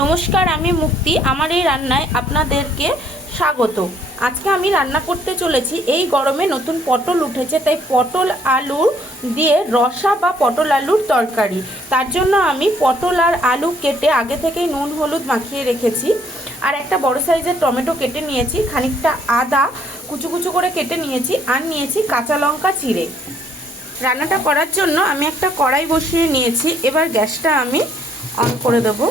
নমস্কার, আমি মুক্তি। আমার এই রান্নায় আপনাদেরকে স্বাগত। আজকে আমি রান্না করতে চলেছি, এই গরমে নতুন পটল উঠেছে, তাই পটল আলু দিয়ে রসা বা পটল আলুর তরকারি। তার জন্য আমি পটল আর আলু কেটে আগে থেকেই নুন, হলুদ মাখিয়ে রেখেছি। আর একটা বড় সাইজের টমেটো কেটে নিয়েছি, খানিকটা আদা কুচু কুচু করে কেটে নিয়েছি আর নিয়েছি কাঁচা লঙ্কা চিড়ে। রান্নাটা করার জন্য আমি একটা কড়াই বসিয়ে নিয়েছি, এবার গ্যাসটা আমি অন করে দেবো।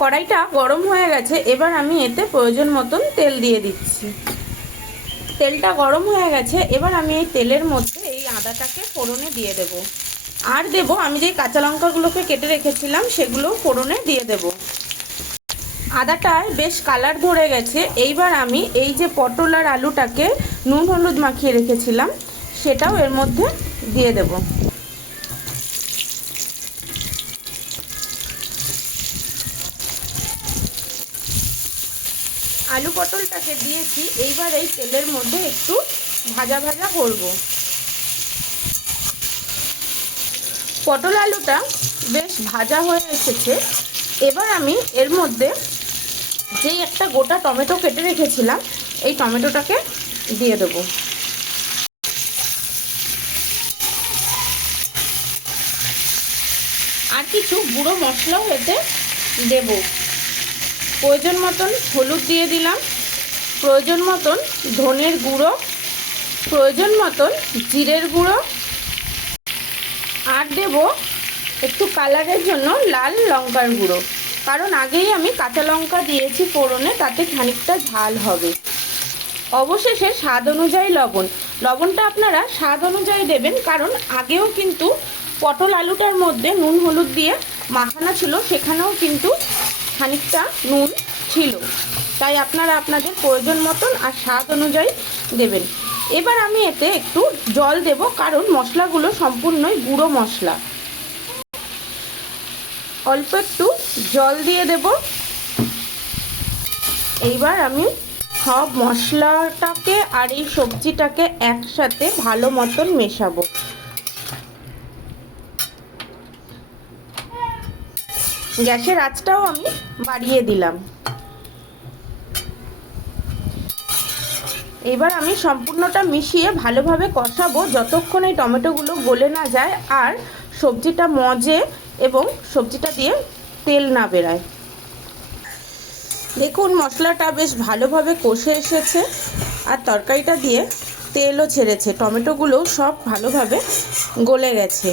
কড়াইটা গরম হয়ে গেছে, এবার আমি এতে প্রয়োজন মতন তেল দিয়ে দিচ্ছি। তেলটা গরম হয়ে গেছে, এবার আমি এই তেলের মধ্যে এই আদাটাকে ফোড়নে দিয়ে দেব। আর দেব, আমি যে কাঁচা লঙ্কাগুলোকে কেটে রেখেছিলাম, সেগুলো ফোড়নে দিয়ে দেব। আদাটায় বেশ কালার ধরে গেছে, এইবার আমি এই যে পটল আর আলুটাকে নুন হলুদ মাখিয়ে রেখেছিলাম, সেটাও এর মধ্যে দিয়ে দেবো। আলু পটলটাকে দিয়েছি, এইবার এই তেলের মধ্যে একটু ভাজা ভাজা করব। পটল আলুটা বেশ ভাজা হয়ে এসেছে। এবার আমি এর মধ্যে যেই একটা গোটা টমেটো কেটে রেখেছিলাম, এই টমেটোটাকে দিয়ে দেবো। আর কিছু গুঁড়ো মশলাও এতে দেবো। প্রয়োজন মতন হলুদ দিয়ে দিলাম, প্রয়োজন মতন ধনের গুঁড়ো, প্রয়োজন মতন জিরের গুঁড়ো, আর দেব একটু কালারের জন্য লাল লঙ্কার গুঁড়ো। কারণ আগেই আমি কাঁচা লঙ্কা দিয়েছি ফোড়নে, তাতে খানিকটা ঝাল হবে। অবশেষে স্বাদ অনুযায়ী লবণ। লবণটা আপনারা স্বাদ অনুযায়ী দেবেন, কারণ আগেও কিন্তু পটল আলুটার মধ্যে নুন হলুদ দিয়ে মাখানো ছিল, সেখানেও কিন্তু খানিকটা নুন ছিল। তাই আপনারা আপনাদের প্রয়োজন মতন আর স্বাদ অনুযায়ী দেবেন। এবার আমি এতে একটু জল দেব, কারণ মশলাগুলো সম্পূর্ণই গুঁড়ো মশলা। অল্প একটু জল দিয়ে দেব। এইবার আমি সব মশলাটাকে আর এই সবজিটাকে একসাথে ভালো মতন মেশাবো। গ্যাসের আঁচটাও আমি বাড়িয়ে দিলাম। এবার আমি সম্পূর্ণটা মিশিয়ে ভালোভাবে কষাবো যতক্ষণ এই টমেটোগুলো গলে না যায় আর সবজিটা মজে এবং সবজিটা দিয়ে তেল না বেরায়। দেখুন মশলাটা বেশ ভালোভাবে কষে এসেছে আর তরকারিটা দিয়ে তেলও ছেড়েছে। টমেটোগুলো সব ভালোভাবে গলে গেছে।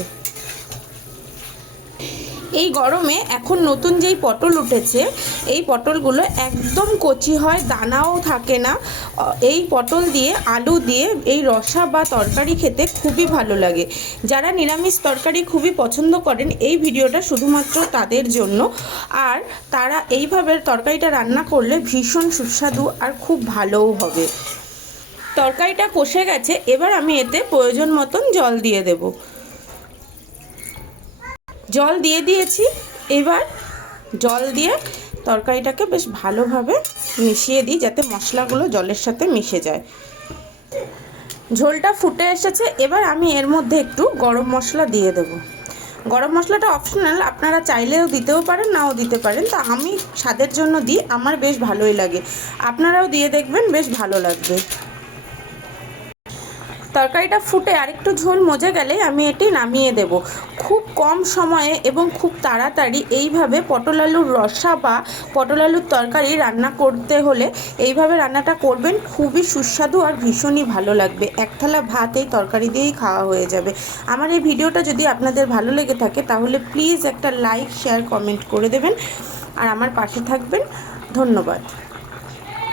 এই গরমে এখন নতুন যেই পটল উঠেছে, এই পটলগুলো একদম কচি হয়, দানাও থাকে না। এই পটল দিয়ে, আলু দিয়ে এই রসা বা তরকারি খেতে খুবই ভালো লাগে। যারা নিরামিষ তরকারি খুবই পছন্দ করেন, এই ভিডিওটা শুধুমাত্র তাদের জন্য। আর তারা এইভাবে তরকারিটা রান্না করলে ভীষণ সুস্বাদু আর খুব ভালোও হবে। তরকারিটা কষে গেছে, এবার আমি এতে প্রয়োজন মতন জল দিয়ে দেবো। জল দিয়ে দিয়েছি। এবার জল দিয়ে তরকারিটাকে বেশ ভালোভাবে মিশিয়ে দিই যাতে মশলাগুলো জলের সাথে মিশে যায়। ঝোলটা ফুটে এসেছে। এবার আমি এর মধ্যে একটু গরম মশলা দিয়ে দেবো। গরম মশলাটা অপশনাল, আপনারা চাইলেও দিতেও পারেন, নাও দিতে পারেন। তা আমি স্বাদের জন্য দিই, আমার বেশ ভালোই লাগে। আপনারাও দিয়ে দেখবেন, বেশ ভালো লাগবে। তরকারিটা ফুটে আরেকটু ঝোল মজে গেলে আমি এটি নামিয়ে দেব। খুব কম সময়ে এবং খুব তাড়াতাড়ি এইভাবে পটল আলুর রসা বা পটল আলুর তরকারি রান্না করতে হলে এইভাবে রান্নাটা করবেন। খুবই সুস্বাদু আর ভীষণই ভালো লাগবে। এক থালা ভাত এই তরকারি দিয়েই খাওয়া হয়ে যাবে। আমার এই ভিডিওটা যদি আপনাদের ভালো লেগে থাকে তাহলে প্লিজ একটা লাইক, শেয়ার, কমেন্ট করে দেবেন। আর আমার পাশে থাকবেন। ধন্যবাদ।